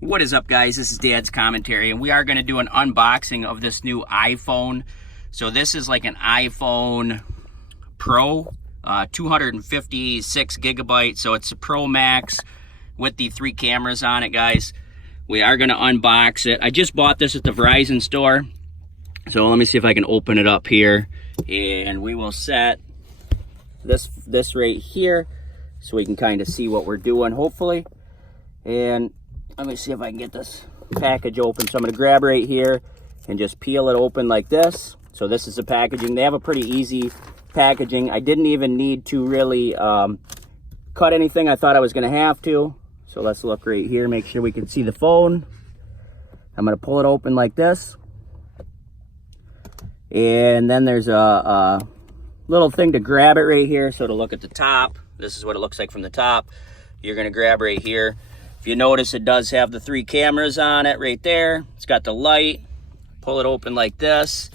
What is up, guys? This is Dad's Commentary, and we are going to do an unboxing of this new iPhone. So this is like an iPhone Pro, 256 gigabytes. So it's a Pro Max with the 3 cameras on it, guys. We are going to unbox it. I just bought this at the Verizon store. So let me see if I can open it up here, and we will set this right here so we can kind of see what we're doing, hopefully. And let me see if I can get this package open. So I'm going to grab right here and just peel it open like this. So this is the packaging. They have a pretty easy packaging. I didn't even need to really cut anything. I thought I was going to have to. So let's look right here, make sure we can see the phone. I'm going to pull it open like this. And then there's a little thing to grab it right here. So to look at the top, this is what it looks like from the top. You're going to grab right here. If you notice, it does have the 3 cameras on it right there. It's got the light. Pull it open like this,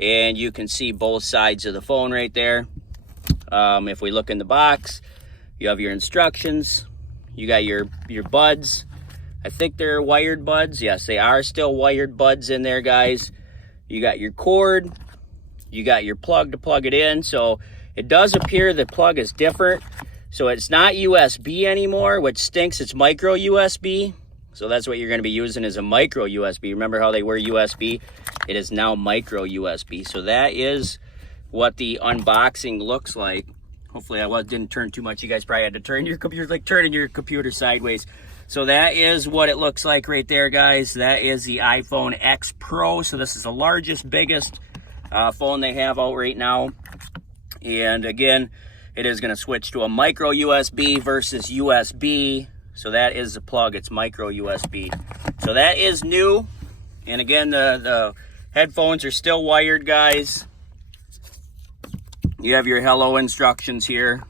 and you can see both sides of the phone right there. If we look in the box, you have your instructions. You got your buds. I think they're wired buds. Yes, they are still wired buds in there, guys. You got your cord. You got your plug to plug it in. So it does appear the plug is different. So it's not USB anymore, which stinks. It's micro USB. So that's what you're going to be using, is a micro USB. Remember how they were USB? It is now micro USB. So that is what the unboxing looks like. Hopefully I didn't turn too much. You guys probably had to turn your computer, like turning your computer sideways. So that is what it looks like right there, guys. That is the iPhone X Pro. So this is the largest, biggest phone they have out right now. And again, it is going to switch to a micro USB versus USB. So that is the plug. It's micro USB. So that is new. And again, the headphones are still wired, guys. You have your hello instructions here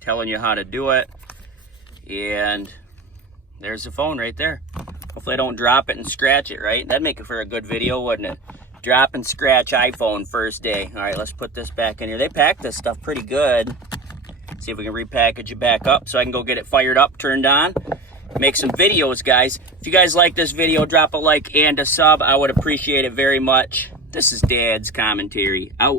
telling you how to do it. And there's the phone right there. Hopefully I don't drop it and scratch it, right? That'd make it for a good video, wouldn't it? Drop and scratch iPhone first day. All right, let's put this back in here. They pack this stuff pretty good. See if we can repackage it back up so I can go get it fired up, turned on, make some videos, guys. If you guys like this video, drop a like and a sub. I would appreciate it very much. This is Dad's Commentary, out.